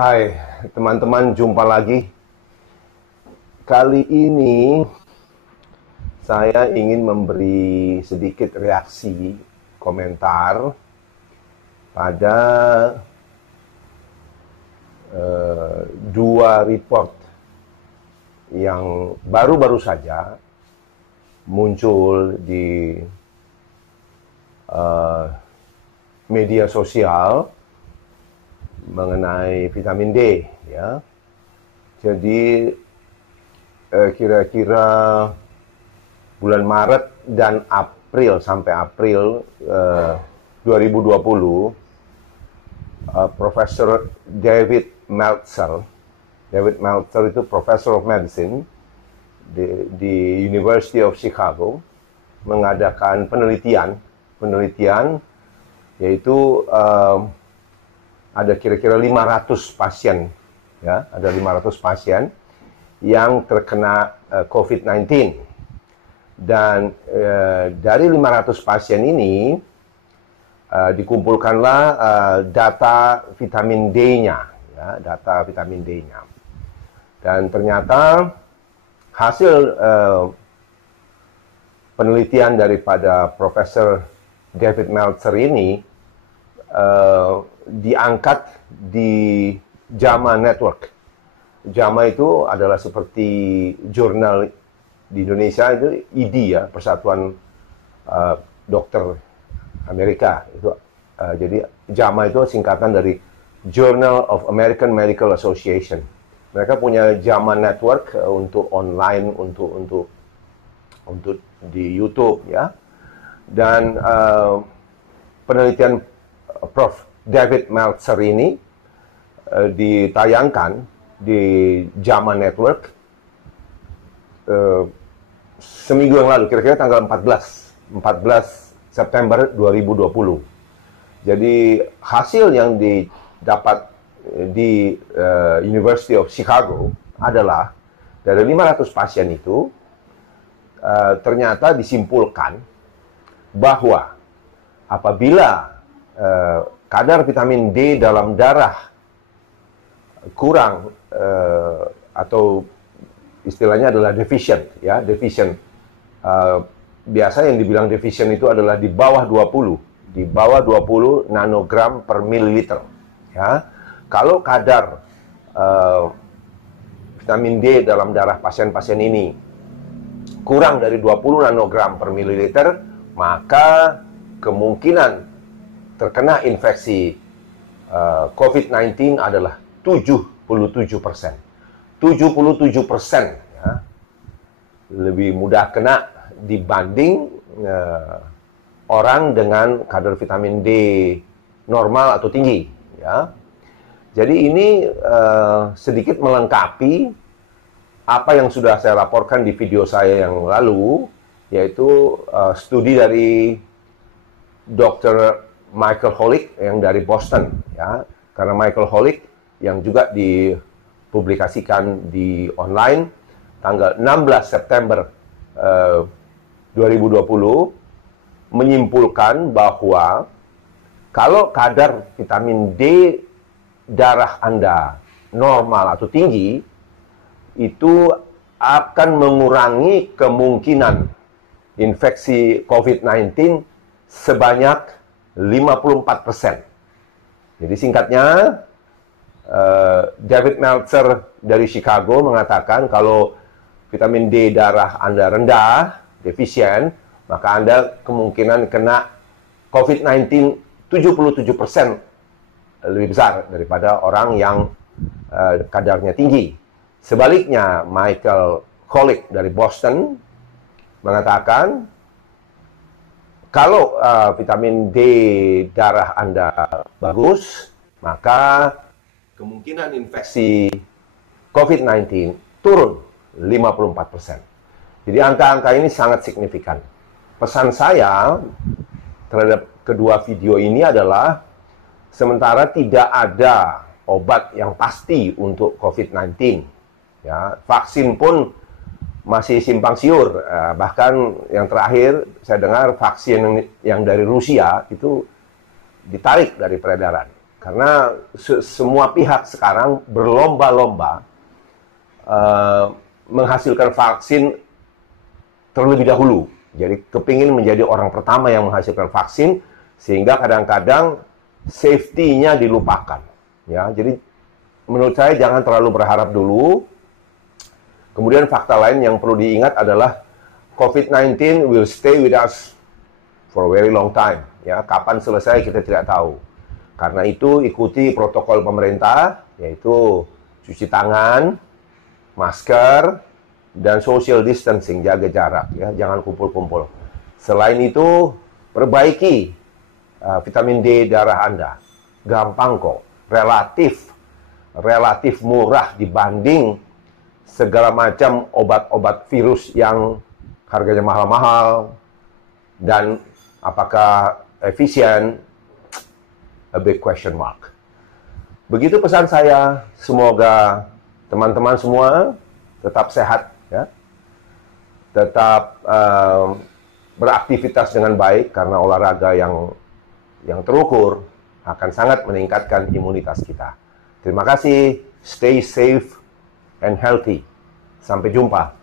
Hai teman-teman, jumpa lagi. Kali ini saya ingin memberi sedikit reaksi, komentar pada dua report yang baru-baru saja muncul di media sosial mengenai vitamin D, ya. Jadi kira-kira bulan Maret dan April sampai April 2020, Profesor David Meltzer itu Professor of Medicine di University of Chicago, mengadakan penelitian yaitu ada kira-kira 500 pasien, ya, ada 500 pasien yang terkena COVID-19. Dan dari 500 pasien ini dikumpulkanlah data vitamin D-nya, ya, data vitamin D-nya. Dan ternyata hasil penelitian daripada Profesor David Meltzer ini diangkat di JAMA Network. JAMA itu adalah seperti jurnal di Indonesia itu ID, ya, Persatuan Dokter Amerika. Itu jadi JAMA itu singkatan dari Journal of American Medical Association. Mereka punya JAMA Network untuk online, untuk di YouTube, ya. Dan penelitian Prof. David Meltzer ini ditayangkan di JAMA Network seminggu yang lalu, kira-kira tanggal 14 September 2020. Jadi hasil yang didapat di University of Chicago adalah dari 500 pasien itu ternyata disimpulkan bahwa apabila kadar vitamin D dalam darah kurang atau istilahnya adalah deficient, ya, deficient. Biasa yang dibilang deficient itu adalah di bawah 20 nanogram per mililiter, ya. Kalau kadar vitamin D dalam darah pasien-pasien ini kurang dari 20 nanogram per mililiter, maka kemungkinan terkena infeksi COVID-19 adalah 77%. 77%, ya, lebih mudah kena dibanding orang dengan kadar vitamin D normal atau tinggi, ya. Jadi ini sedikit melengkapi apa yang sudah saya laporkan di video saya yang lalu, yaitu studi dari Dr. Michael Holick yang dari Boston, ya. Karena Michael Holick yang juga dipublikasikan di online tanggal 16 September 2020 menyimpulkan bahwa kalau kadar vitamin D darah Anda normal atau tinggi, itu akan mengurangi kemungkinan infeksi COVID-19 sebanyak 54%. Jadi singkatnya, David Meltzer dari Chicago mengatakan kalau vitamin D darah Anda rendah, defisien, maka Anda kemungkinan kena COVID-19 77% lebih besar daripada orang yang kadarnya tinggi. Sebaliknya, Michael Holick dari Boston mengatakan kalau vitamin D darah Anda bagus, maka kemungkinan infeksi COVID-19 turun 54%. Jadi angka-angka ini sangat signifikan. Pesan saya terhadap kedua video ini adalah, sementara tidak ada obat yang pasti untuk COVID-19, ya, vaksin pun masih simpang siur. Bahkan yang terakhir saya dengar vaksin yang dari Rusia itu ditarik dari peredaran. Karena semua pihak sekarang berlomba-lomba menghasilkan vaksin terlebih dahulu. Jadi kepingin menjadi orang pertama yang menghasilkan vaksin, sehingga kadang-kadang safety-nya dilupakan. Ya, jadi menurut saya jangan terlalu berharap dulu. Kemudian fakta lain yang perlu diingat adalah COVID-19 will stay with us for a very long time. Ya, kapan selesai kita tidak tahu. Karena itu ikuti protokol pemerintah, yaitu cuci tangan, masker, dan social distancing, jaga jarak, ya, jangan kumpul-kumpul. Selain itu, perbaiki vitamin D darah Anda. Gampang kok, relatif murah dibanding segala macam obat-obat virus yang harganya mahal-mahal, dan apakah efisien, a big question mark. Begitu pesan saya, semoga teman-teman semua tetap sehat, ya, tetap beraktivitas dengan baik, karena olahraga yang terukur akan sangat meningkatkan imunitas kita. Terima kasih, stay safe and healthy. Sampai jumpa.